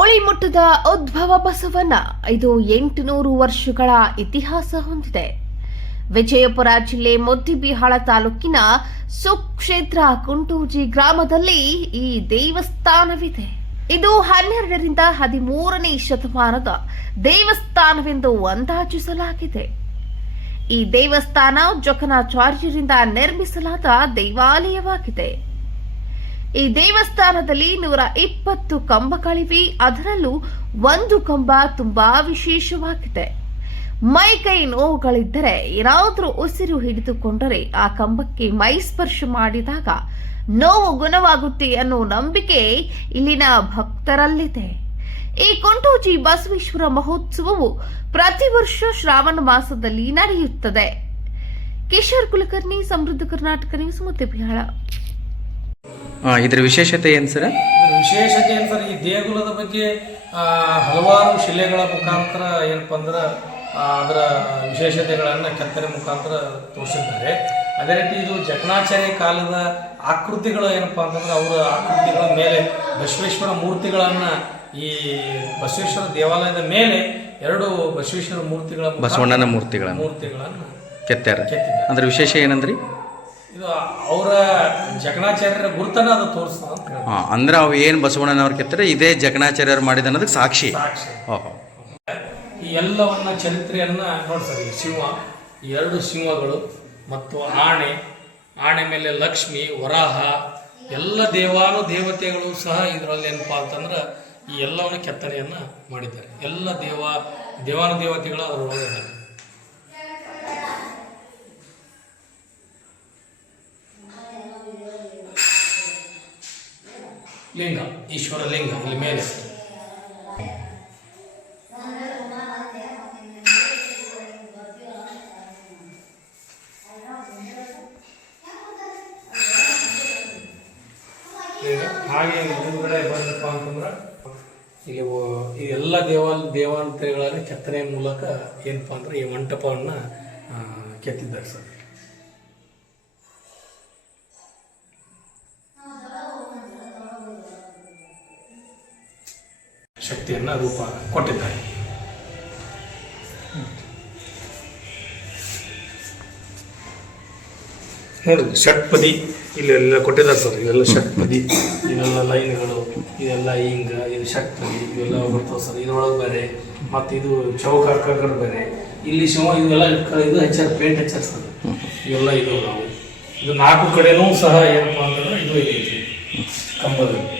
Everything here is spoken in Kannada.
ಉಳಿಮುಟ್ಟದ ಉದ್ಭವ ಬಸವಣ್ಣ ಇದು 800 ವರ್ಷಗಳ ಇತಿಹಾಸ ಹೊಂದಿದೆ. ವಿಜಯಪುರ ಜಿಲ್ಲೆ ಮುದ್ದೇಬಿಹಾಳ ತಾಲೂಕಿನ ಸುಕ್ಷೇತ್ರ ಕುಂಟೋಜಿ ಗ್ರಾಮದಲ್ಲಿ ಈ ದೇವಸ್ಥಾನವಿದೆ. ಇದು 12ರಿಂದ 13ನೇ ಶತಮಾನದ ದೇವಸ್ಥಾನವೆಂದು ಅಂದಾಜಿಸಲಾಗಿದೆ. ಈ ದೇವಸ್ಥಾನ ಜಕಣಾಚಾರ್ಯರಿಂದ ನಿರ್ಮಿಸಲಾದ ದೇವಾಲಯವಾಗಿದೆ. ಈ ದೇವಸ್ಥಾನದಲ್ಲಿ 120 ಕಂಬಗಳಿವೆ. ಅದರಲ್ಲೂ ಒಂದು ಕಂಬ ತುಂಬಾ ವಿಶೇಷವಾಗಿದೆ. ಮೈಕೈ ನೋವುಗಳಿದ್ದರೆ ಏನಾದರೂ ಉಸಿರು ಹಿಡಿದುಕೊಂಡರೆ ಆ ಕಂಬಕ್ಕೆ ಮೈ ಸ್ಪರ್ಶ ಮಾಡಿದಾಗ ನೋವು ಗುಣವಾಗುತ್ತೆ ಅನ್ನೋ ನಂಬಿಕೆ ಇಲ್ಲಿನ ಭಕ್ತರಲ್ಲಿದೆ. ಈ ಕುಂಟೋಜಿ ಬಸವೇಶ್ವರ ಮಹೋತ್ಸವವು ಪ್ರತಿ ವರ್ಷ ಶ್ರಾವಣ ಮಾಸದಲ್ಲಿ ನಡೆಯುತ್ತದೆ. ಕಿಶೋರ್ ಕುಲಕರ್ಣಿ, ಸಮೃದ್ಧ ಕರ್ನಾಟಕ ನ್ಯೂಸ್, ಮುದ್ದೇಬಿಹಾಳ. ಇದರ ವಿಶೇಷತೆ ಏನು ಸರ್? ವಿಶೇಷತೆ ಏನು ಸರ್, ಈ ದೇಗುಲದ ಬಗ್ಗೆ ಹಲವಾರು ಶಿಲೆಗಳ ಮುಖಾಂತರ ಏನಪ್ಪ ಅಂದ್ರೆ ಅದರ ವಿಶೇಷತೆಗಳನ್ನು ಕೆತ್ತನೆ ಮುಖಾಂತರ ತೋರಿಸಿದ್ದಾರೆ. ಅದೇ ರೀತಿ ಇದು ಜಕಣಾಚಾರ್ಯ ಕಾಲದ ಆಕೃತಿಗಳು ಏನಪ್ಪ ಅಂತಂದ್ರೆ ಅವರ ಆಕೃತಿಗಳ ಮೇಲೆ ಬಸವೇಶ್ವರ ಮೂರ್ತಿಗಳನ್ನು, ಈ ಬಸವೇಶ್ವರ ದೇವಾಲಯದ ಮೇಲೆ 2 ಬಸವೇಶ್ವರ ಮೂರ್ತಿಗಳ ಬಸವಣ್ಣನ ಮೂರ್ತಿಗಳನ್ನು ಕೆತ್ತಾರ. ಅದ್ರ ವಿಶೇಷ ಏನಂದ್ರಿ? ಇದು ಅವರ ಜಕಣಾಚಾರ್ಯರ ಗುರುತನ್ನ ಅದು ತೋರಿಸ್ತದೆ. ಅಂದ್ರೆ ಅವು ಏನು ಬಸವಣ್ಣನವ್ರು ಕೆತ್ತಾರೆ ಇದೇ ಜಕಣಾಚಾರ್ಯರು ಮಾಡಿದ ಅನ್ನೋದಕ್ಕೆ ಸಾಕ್ಷಿ. ಈ ಎಲ್ಲವನ್ನ ಚರಿತ್ರೆಯನ್ನ ನೋಡ್ತಾರೆ. ಶಿವ, 2 ಸಿಂಹಗಳು ಮತ್ತು ಆಣೆ ಮೇಲೆ ಲಕ್ಷ್ಮಿ, ವರಾಹ, ಎಲ್ಲ ದೇವತೆಗಳು ಸಹ ಇದರಲ್ಲಿ ಏನಪ್ಪಾ ಅಂತಂದ್ರೆ ಈ ಎಲ್ಲವನ್ನ ಕೆತ್ತನೆಯನ್ನ ಮಾಡಿದ್ದಾರೆ. ಎಲ್ಲ ದೇವಾನುದೇವತೆಗಳು ಅದರೊಳಗೆ ಲಿಂಗ, ಈಶ್ವರ ಲಿಂಗ ಇಲ್ಲಿ ಮೇಲೆ. ಹಾಗೆ ಮುಂದ್ಗಡೆ ಬಂದಪ್ಪ ಅಂತಂದ್ರೆ ಇಲ್ಲಿ ಈ ಎಲ್ಲ ದೇವಾಲಯಗಳಲ್ಲಿ ಕೆತ್ತನೆ ಮೂಲಕ ಏನಪ್ಪಾ ಅಂದ್ರೆ ಈ ಮಂಟಪವನ್ನ ಕೆತ್ತಿದ್ದಾರೆ ಸರ್. ಶಕ್ತಿಯನ್ನ ರೂಪ ಕೊಟ್ಟಿದ್ದಾರೆ. ನೋಡಿ, ಷಟ್ಪದಿ ಇಲ್ಲೆಲ್ಲ ಕೊಟ್ಟಿದ್ದಾರೆ ಸರ್. ಇವೆಲ್ಲ ಷಟ್ಪದಿ, ಇವೆಲ್ಲ ಲೈನ್ಗಳು, ಇದೆಲ್ಲ ಹಿಂಗ, ಇದು ಷಟ್ಪದಿ, ಇವೆಲ್ಲ ಬರ್ತಾವೆ ಸರ್. ಇದ್ರೊಳಗೆ ಬೇರೆ, ಮತ್ತು ಇದು ಚೌಕಾಕಾರ ಬೇರೆ, ಇಲ್ಲಿ ಶಿವ ಇವೆಲ್ಲ ಇದು ಹಚ್ಚಾರ, ಪೇಂಟ್ ಹಚ್ಚಾರ ಸರ್. ಇವೆಲ್ಲ ಇದು ನಾವು ಇದು 4 ಕಡೆನೂ ಸಹ ಏನಪ್ಪ ಅಂತಂದ್ರೆ ಇದು ಐತಿ ಕಂಬದಲ್ಲಿ.